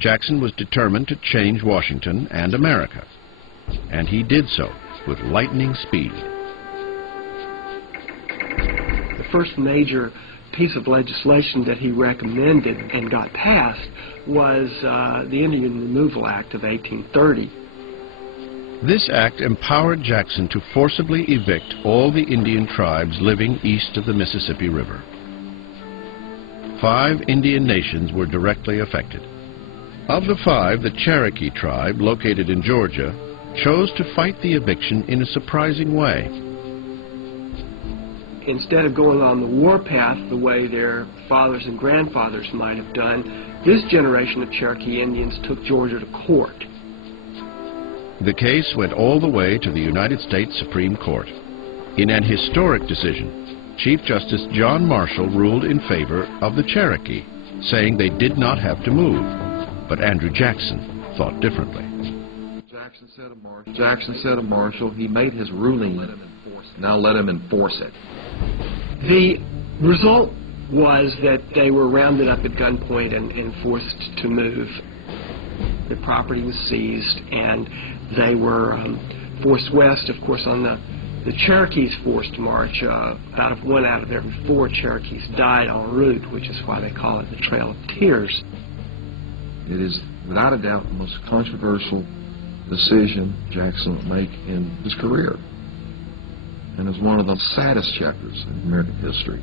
Jackson was determined to change Washington and America, and he did so with lightning speed. The first major piece of legislation that he recommended and got passed was the Indian Removal Act of 1830. This act empowered Jackson to forcibly evict all the Indian tribes living east of the Mississippi River. 5 Indian nations were directly affected. Of the 5, the Cherokee tribe, located in Georgia, chose to fight the eviction in a surprising way. Instead of going on the warpath the way their fathers and grandfathers might have done, this generation of Cherokee Indians took Georgia to court. The case went all the way to the United States Supreme Court. In an historic decision, Chief Justice John Marshall ruled in favor of the Cherokee, saying they did not have to move. But Andrew Jackson thought differently. Jackson said of Marshall, he made his ruling, now let him enforce it. The result was that they were rounded up at gunpoint and forced to move. The property was seized, and they were forced west. Of course, on the Cherokees' forced march, about 1 out of every 4 Cherokees died en route, which is why they call it the Trail of Tears. It is, without a doubt, the most controversial decision Jackson would make in his career, and is one of the saddest chapters in American history.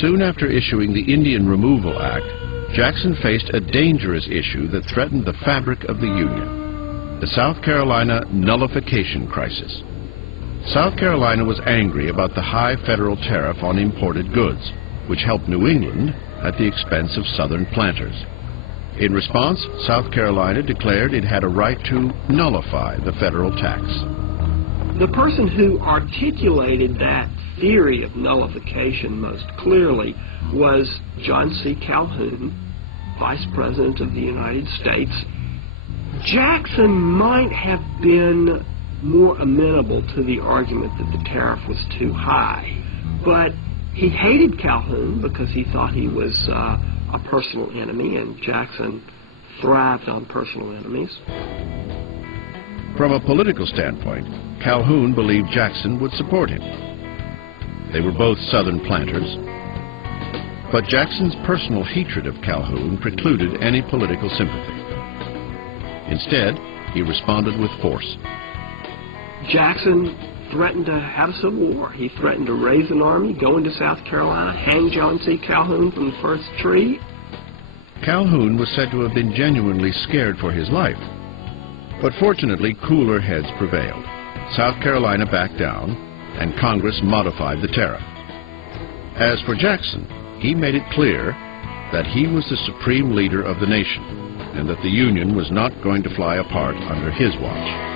Soon after issuing the Indian Removal Act, Jackson faced a dangerous issue that threatened the fabric of the Union, the South Carolina nullification crisis. South Carolina was angry about the high federal tariff on imported goods, which helped New England at the expense of Southern planters. In response, South Carolina declared it had a right to nullify the federal tax. The person who articulated that theory of nullification most clearly was John C. Calhoun, Vice President of the United States. Jackson might have been more amenable to the argument that the tariff was too high, but he hated Calhoun because he thought he was a personal enemy, and Jackson thrived on personal enemies. From a political standpoint, Calhoun believed Jackson would support him. They were both Southern planters, but Jackson's personal hatred of Calhoun precluded any political sympathy. Instead, he responded with force. Jackson threatened to have a civil war. He threatened to raise an army, go into South Carolina, hang John C. Calhoun from the first tree. Calhoun was said to have been genuinely scared for his life. But fortunately, cooler heads prevailed. South Carolina backed down, and Congress modified the tariff. As for Jackson, he made it clear that he was the supreme leader of the nation, and that the Union was not going to fly apart under his watch.